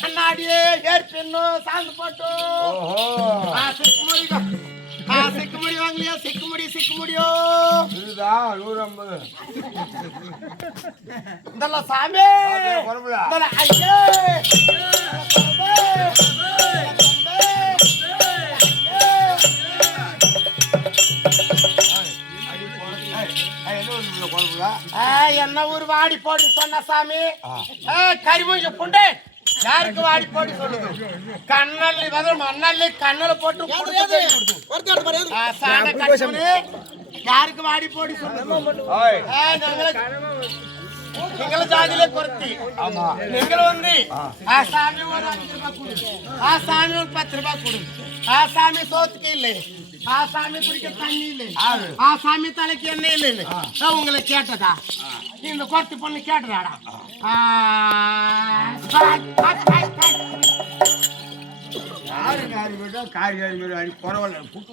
கண்ணாடியே ஏற்பெண்ணோ சாந்து photo சிக்குமுடி வாங்கலையா சிக்குமுடியோ இதுதா 150 இந்த சாமி ஐயே என்ன ஒரு வாடி போட்டு சொன்ன சாமி கரிமூஞ்ச புண்டை யாருக்கு வாடி போட்டு சொல்லுது கண்ணல்லி பதில் மண்ணல்லி கண்ணல போட்டு யாருக்கு வாடி போட்டு சொல்லுது நீங்கள ஜாதியிலே குறைத்தி நீங்கள் வந்து சாமி ஒரு 5 ரூபாய் கொடு சாமி ஒரு 10 ரூபாய் கொடு சாமி சோத்துக்கு இல்லை சாமி குடிக்க தண்ணி இல்லை சாமி தலைக்கு எண்ணெய் இல்லை உங்களை கேட்டதா இந்த குறைத்தி பொண்ணு கேட்டதாடா காரி பரவாயில்ல புட்டு